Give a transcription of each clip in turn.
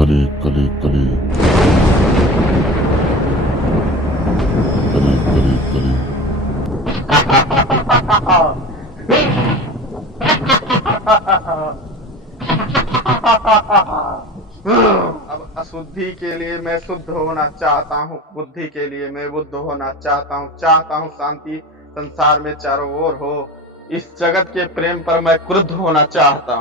कली कली कली कली कली कली। अब अशुद्धि के लिए मैं शुद्ध होना चाहता हूँ, बुद्धि के लिए मैं बुद्ध होना चाहता हूँ शांति संसार में चारों ओर हो। इस जगत के प्रेम पर मैं क्रुद्ध होना चाहता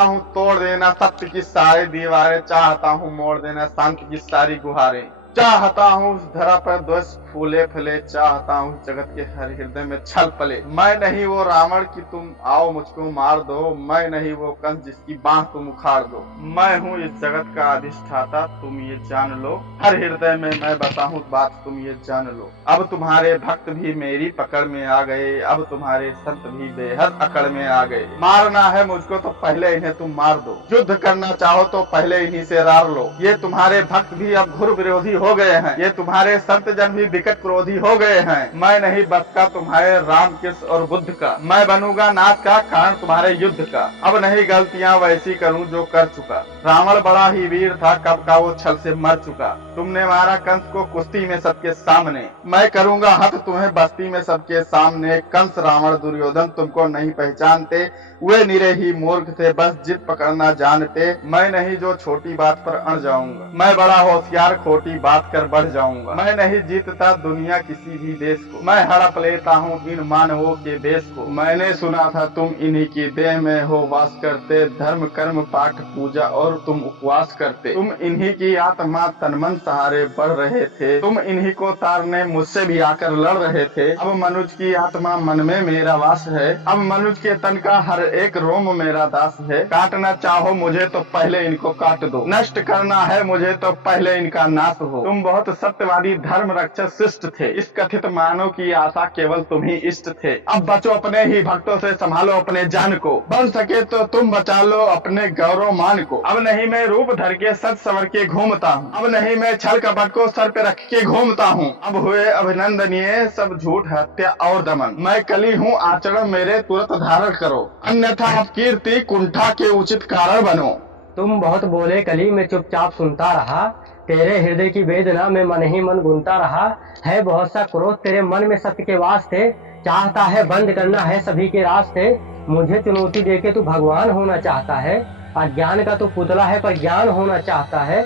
हूँ तोड़ देना सत्य की सारी दीवारें, चाहता हूँ मोड़ देना शांति की सारी गुहारें, चाहता हूँ उस धरा पर द्वेष फूले फले, चाहता हूँ जगत के हर हृदय में छल पले। मैं नहीं वो रावण कि तुम आओ मुझको मार दो, मैं नहीं वो कंस जिसकी बांह तुम उखाड़ दो। मैं हूँ इस जगत का अधिष्ठाता, तुम ये जान लो, हर हृदय में मैं बसा हूँ बात तुम ये जान लो। अब तुम्हारे भक्त भी मेरी पकड़ में आ गए, अब तुम्हारे संत भी बेहद अकड़ में आ गए। मारना है मुझको तो पहले इन्हें तुम मार दो, युद्ध करना चाहो तो पहले इन्हीं से रार लो। ये तुम्हारे भक्त भी अब घुर विरोधी हो गए हैं, ये तुम्हारे संत जन भी विकट क्रोधी हो गए हैं। मैं नहीं बस का तुम्हारे राम कृष्ण और बुद्ध का, मैं बनूंगा नाथ का कारण तुम्हारे युद्ध का। अब नहीं गलतियां वैसी करूं जो कर चुका, रावण बड़ा ही वीर था कब का वो छल से मर चुका। तुमने मारा कंस को कुश्ती में सबके सामने, मैं करूंगा हत तुम्हें बस्ती में सबके सामने। कंस रावण दुर्योधन तुमको नहीं पहचानते, वे निरे ही मूर्ख थे बस जिद पकड़ना जानते। मैं नहीं जो छोटी बात पर अड़ जाऊंगा, मैं बड़ा होशियार खोटी बात कर बढ़ जाऊंगा। मैं नहीं जीतता दुनिया किसी भी देश को, मैं हड़प लेता हूँ इन मानवों के देश को। मैंने सुना था तुम इन्हीं की देह में हो वास करते, धर्म कर्म पाठ पूजा और तुम उपवास करते। तुम इन्हीं की आत्मा तन मन सहारे बढ़ रहे थे, तुम इन्हीं को तारने मुझसे भी आकर लड़ रहे थे। अब मनुष्य की आत्मा मन में मेरा वास है, अब मनुष्य के तन का हर एक रोम मेरा दास है। काटना चाहो मुझे तो पहले इनको काट दो, नष्ट करना है मुझे तो पहले इनका नाश हो। तुम बहुत सत्यवादी धर्म रक्षक शिष्ट थे, इस कथित मानव की आशा केवल तुम ही इष्ट थे। अब बचो अपने ही भक्तों से, संभालो अपने जान को, बन सके तो तुम बचा लो अपने गौरव मान को। अब नहीं मैं रूप धर के सच संवर के घूमता हूँ, अब नहीं मैं छल कपट को सर पे रख के घूमता हूँ। अब हुए अभिनंदनीय सब झूठ हत्या और दमन, मैं कली हूँ आचरण मेरे तुरंत धारण करो, अन्यथा कीर्ति कुंठा के उचित कारण बनो। तुम बहुत बोले कली, मैं चुपचाप सुनता रहा, तेरे हृदय की वेदना में मन ही मन गुनता रहा। है बहुत सा क्रोध तेरे मन में सत्य के वास्ते, चाहता है बंद करना है सभी के रास्ते। मुझे चुनौती देके तू भगवान होना चाहता है, अज्ञान का तू पुतला है पर ज्ञान होना चाहता है।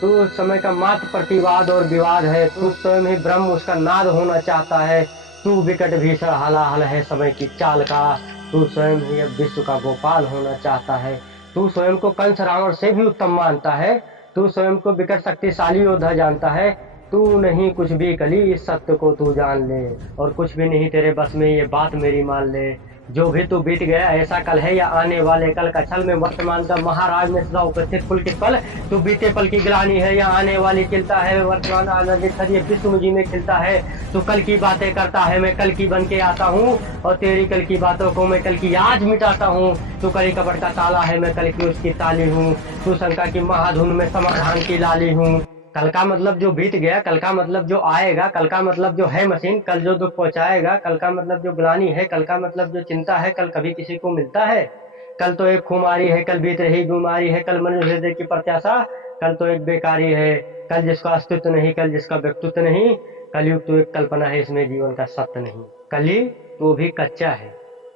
तू उस समय का मात्र प्रतिवाद और विवाद है, तू स्वयं ही ब्रह्म उसका नाद होना चाहता है। तू विकट भीषण हलाहल है समय की चाल का, तू स्वयं ही अब विश्व का गोपाल होना चाहता है। तू स्वयं को कंस रावण से भी उत्तम मानता है, तू स्वयं को विकट शक्तिशाली योद्धा जानता है। तू नहीं कुछ भी कली, इस सत्य को तू जान ले, और कुछ भी नहीं तेरे बस में, ये बात मेरी मान ले। जो भी तू बीत गया ऐसा कल है या आने वाले कल का छल में, वर्तमान का महाराज में सदा उपस्थित पुलकित पल। तू बीते पल की ग्लानी है या आने वाली चिंता है, वर्तमान आनंदित ये विश्व मुझी में खिलता है। तू कल की बातें करता है, मैं कल की बन के आता हूँ, और तेरी कल की बातों को मैं कल की आज मिटाता हूँ। तू कली कपट का ताला है, मैं कल की उसकी ताली हूँ। तू शंका की महाधुन में समाधान की लाली हूँ। कल का मतलब जो बीत गया, कल का मतलब जो आएगा, कल का मतलब जो है मशीन, कल जो दुख पहुंचाएगा, कल का मतलब जो ग्लानी है, कल का मतलब जो चिंता है, कल कभी किसी को मिलता है। कल तो एक खुमारी है, कल बीत रही बीमारी है, कल मनुष्य हृदय की प्रत्याशा, कल तो एक बेकारी है। कल जिसका अस्तित्व नहीं, कल जिसका व्यक्तित्व नहीं, कलयुग तो एक कल्पना है, इसमें जीवन का सत्य नहीं। कली तू भी कच्चा है,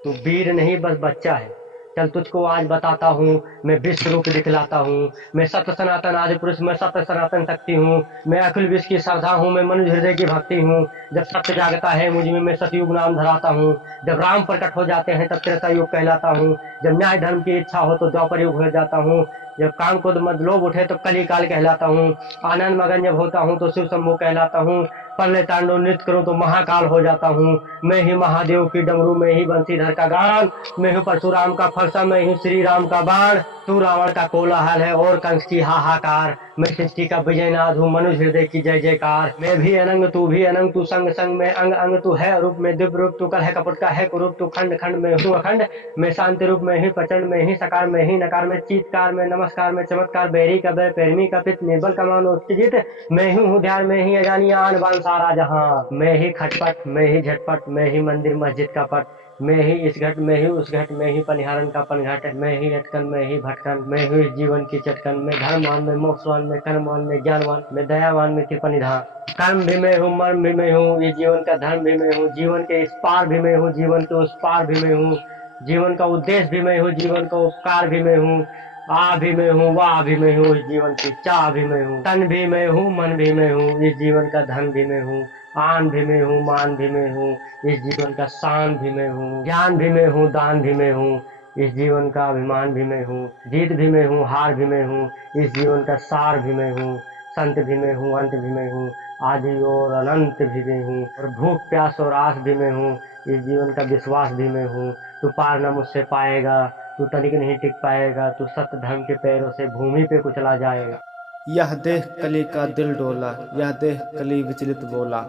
तू वीर नहीं बस बच्चा है। चल तुझको आज बताता हूँ, मैं विश्व रूप दिखलाता हूँ। मैं सत्य सनातन आदि पुरुष, मैं सत्य सनातन शक्ति हूँ। मैं अखिल विश्व की श्रद्धा हूँ, मैं मनुष्य हृदय की भक्ति हूँ। जब सत्य जागता है मुझ में, मैं सतयुग नाम धराता हूँ। जब राम प्रकट हो जाते हैं तब त्रेता युग कहलाता हूँ। जब न्याय धर्म की इच्छा हो तो द्वापर युग हो जाता हूँ। जब काम क्रोध मद लोभ उठे तो कली काल कहलाता हूँ। आनंद मगन जब होता हूँ तो शिव शंभु कहलाता हूँ। प्रलय तांडव नृत्य करूँ तो महाकाल हो जाता हूँ। मैं ही महादेव की डमरू, मैं ही बंसीधर का गान, मैं हूँ परशुराम का फरसा, मैं हूँ श्री राम का बाण। तू रावण का कोलाहल है और कंस की हाहाकार, मैं सृष्टि का विजयनाथ हूँ, मनुष्य हृदय की जय जयकार। मैं भी अनंग तू भी अनंग, तू संग संग में अंग अंग, तू है रूप में दिव्य रूप, तू कल है कपट का है कुरूप, तू खंड खंड में हूँ अखंड। मैं शांति रूप में ही प्रचंड, में ही सकार में ही नकार, में चीतकार में नमस्कार, में चमत्कार, बैरी का बै पैरमी का पित, निर्बल का मान उसकी जीत। मैं ही हूँ ध्यान में ही अजानी आन बान सारा जहां, मैं ही खटपट, मैं ही झटपट, मैं ही मंदिर मस्जिद का पट। मैं ही इस घट, मैं ही उस घट, मैं ही पनिहारन का पनघट, मैं ही अटकन, मैं ही भटकन, मैं ही इस जीवन की चटकन, मैं धर्मवान, मैं मोक्षवान, मैं कर्मवान, मैं ज्ञानवान, मैं दयावान, मैं कृपा निधान। कर्म भी मैं हूँ, मर्म भी मैं हूँ, ये जीवन का धर्म भी मैं हूँ, जीवन के इस पार भी मैं हूँ, जीवन के उस पार भी मैं हूँ, जीवन का उद्देश्य भी मैं हूँ, जीवन का उपकार भी मैं हूँ, आ भी मैं हूँ, वाह भी मैं हूँ, इस जीवन की चाह भी मैं हूँ, तन भी मैं हूँ, मन भी मैं हूँ, इस जीवन का धन भी मैं हूँ, आन भी मैं हूँ, मान भी मैं हूँ, इस जीवन का शान भी मैं हूँ, ज्ञान भी मैं हूँ, दान भी मैं हूँ, इस जीवन का अभिमान भी मैं हूँ, जीत भी मैं हूँ, हार भी मैं हूँ, इस जीवन का सार भी मैं हूँ, संत भी मैं हूँ, अंत भी मैं हूँ, आदि और अनंत भी मैं हूँ, और भूख प्यास और आस भी मैं हूँ, इस जीवन का विश्वास भी मैं हूँ। तू पार न मुझसे पाएगा, तू तनिक नहीं टिक पाएगा, तू सत्य धर्म के पैरों से भूमि पे कुचला जाएगा। यह देख कली का दिल डोला, यह देख कली विचलित बोला।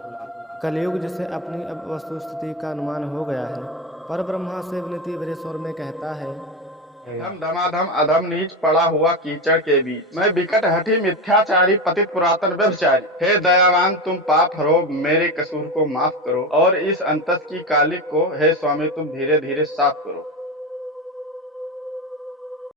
कलयुग जिसे अपनी अब वस्तु स्थिति का अनुमान हो गया है, पर ब्रह्मा से विनती भरे स्वर में कहता है, धम धमाधम अधम नीच पड़ा हुआ कीचड़ के बीच, मैं विकट हठी मिथ्याचारी पतित पुरातन व्यभिचारी। हे दयावान, तुम पाप हरो, मेरे कसूर को माफ करो, और इस अंतस की कालिक को हे स्वामी तुम धीरे धीरे साफ करो।